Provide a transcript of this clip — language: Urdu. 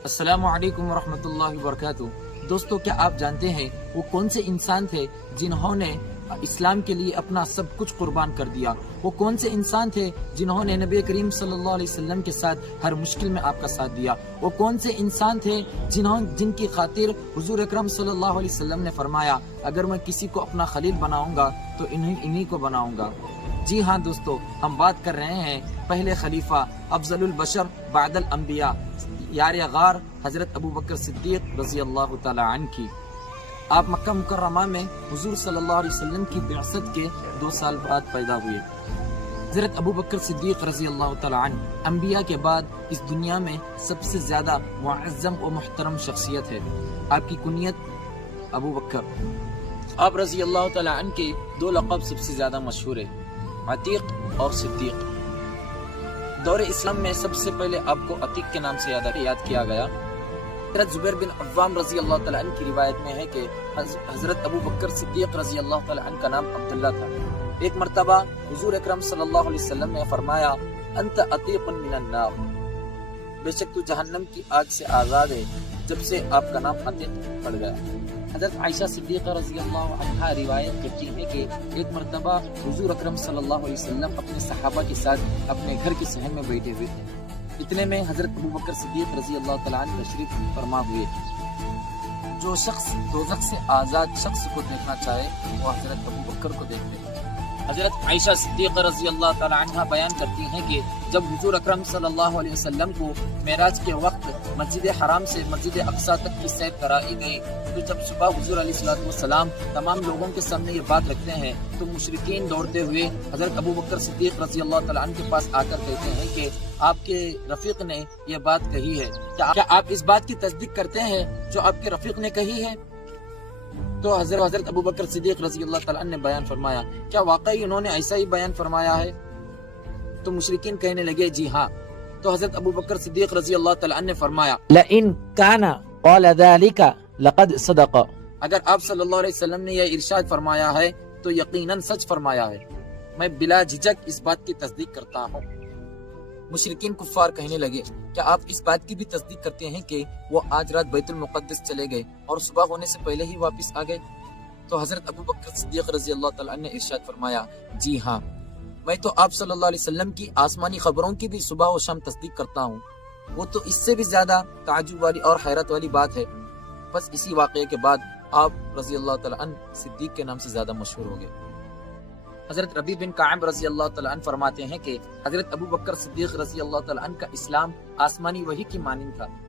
السلام علیکم ورحمۃ اللہ وبرکاتہ۔ دوستو، کیا آپ جانتے ہیں وہ کون سے انسان تھے جنہوں نے اسلام کے لیے اپنا سب کچھ قربان کر دیا؟ وہ کون سے انسان تھے جنہوں نے نبی کریم صلی اللہ علیہ وسلم کے ساتھ ہر مشکل میں آپ کا ساتھ دیا؟ وہ کون سے انسان تھے جن کی خاطر حضور اکرم صلی اللہ علیہ وسلم نے فرمایا اگر میں کسی کو اپنا خلیل بناؤں گا تو انہی کو بناؤں گا؟ جی ہاں دوستو، ہم بات کر رہے ہیں پہلے خلیفہ افضل البشر بعد الانبیاء یار غار حضرت ابو بکر صدیق رضی اللہ تعالی عنہ کی۔ آپ مکہ مکرمہ میں حضور صلی اللہ علیہ وسلم کی بعثت کے 2 سال بعد پیدا ہوئے۔ حضرت ابو بکر صدیق رضی اللہ تعالی عنہ انبیاء کے بعد اس دنیا میں سب سے زیادہ معظم و محترم شخصیت ہے۔ آپ کی کنیت ابو بکر۔ آپ رضی اللہ تعالی عنہ کے 2 لقب سب سے زیادہ مشہور ہے، عتیق اور صدیق۔ دور اسلام میں سب سے پہلے آپ کو عتیق کے نام سے یاد کیا گیا۔ حضرت زبیر بن عوام رضی اللہ تعالی عنہ کی روایت میں ہے کہ حضرت ابو بکر صدیق رضی اللہ تعالی عنہ کا نام عبداللہ تھا۔ ایک مرتبہ حضور اکرم صلی اللہ علیہ وسلم نے فرمایا انت عتیق من النار، بے شک تو جہنم کی آگ سے آزاد ہے، جب سے آپ کا نام عتیق پڑ گیا۔ حضرت عائشہ صدیقہ رضی اللہ عنہا روایت کرتی ہے کہ ایک مرتبہ حضور اکرم صلی اللہ علیہ وسلم اپنے صحابہ کے ساتھ اپنے گھر کے صحن میں بیٹھے ہوئے تھے۔ اتنے میں حضرت ابو بکر صدیق رضی اللہ تعالیٰ عنہ تشریف فرما ہوئے۔ جو شخص دوزخ سے آزاد شخص کو دیکھنا چاہے وہ حضرت ابو بکر کو دیکھ لے۔ حضرت عائشہ صدیقہ رضی اللہ تعالیٰ عنہ بیان کرتی ہیں کہ جب حضور اکرم صلی اللہ علیہ وسلم کو معراج کے وقت مسجد حرام سے مسجد اقصی تک کی سیر کرائی گئی تو جب صبح حضور علیہ السلام تمام لوگوں کے سامنے یہ بات رکھتے ہیں تو مشرکین دوڑتے ہوئے حضرت ابو بکر صدیق رضی اللہ تعالیٰ عنہ کے پاس آ کر کہتے ہیں کہ آپ کے رفیق نے یہ بات کہی ہے، کیا آپ اس بات کی تصدیق کرتے ہیں جو آپ کے رفیق نے کہی ہے؟ تو حضرت ابو بکر صدیق رضی اللہ تعالیٰ عنہ نے بیان فرمایا کیا واقعی انہوں نے ایسا ہی بیان فرمایا ہے؟ تو مشرکین کہنے لگے جی ہاں۔ تو حضرت ابو بکر صدیق رضی اللہ تعالیٰ عنہ نے فرمایا لئن کان قال ذلك لقد صدق، اگر آپ صلی اللہ علیہ وسلم نے یہ ارشاد فرمایا ہے تو یقیناً سچ فرمایا ہے، میں بلا جھجک اس بات کی تصدیق کرتا ہوں۔ مشرکین کفار کہنے لگے کیا آپ اس بات کی بھی تصدیق کرتے ہیں کہ وہ آج رات بیت المقدس چلے گئے اور صبح ہونے سے پہلے ہی واپس آ گئے؟ تو حضرت ابو بکر صدیق رضی اللہ تعالیٰ عنہ نے ارشاد فرمایا جی ہاں، میں تو آپ صلی اللہ علیہ وسلم کی آسمانی خبروں کی بھی صبح و شام تصدیق کرتا ہوں، وہ تو اس سے بھی زیادہ تعجب والی اور حیرت والی بات ہے۔ بس اسی واقعے کے بعد آپ رضی اللہ تعالیٰ عنہ صدیق کے نام سے زیادہ مشہور ہو گئے۔ حضرت ربیع بن کعب رضی اللہ تعالیٰ عنہ فرماتے ہیں کہ حضرت ابو بکر صدیق رضی اللہ تعالیٰ عنہ کا اسلام آسمانی وحی کی مانند تھا۔